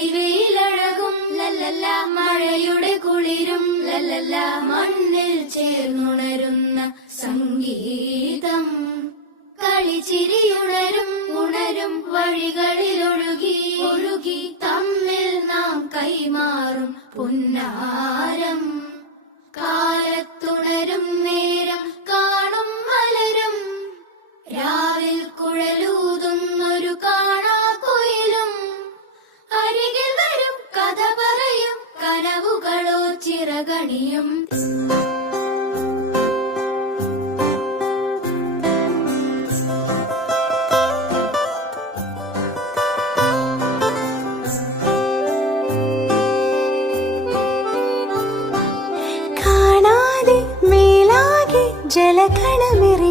പൊടിവെയിലഴകും ലല്ലല്ല, മഴയുടെ കുളിരും ലല്ലല്ല, മണ്ണിൽ ചേർന്നുണരുന്ന സംഗീതം. കളിച്ചിരിയുണരും ഉണരും വഴികളിലൊഴുകി ഒഴുകി തമ്മിൽ നാം കൈമാറും പുന്നാരം. കാലത്തുണരും നേരം കാണും മലരും, രാവിൽ കുഴലൂതുന്നൊരു കാണാക്കുയിലും. അരികിൽ വരും കഥ പറയും കനവുകളോ ചിറകണിയും. ജലകണമിറി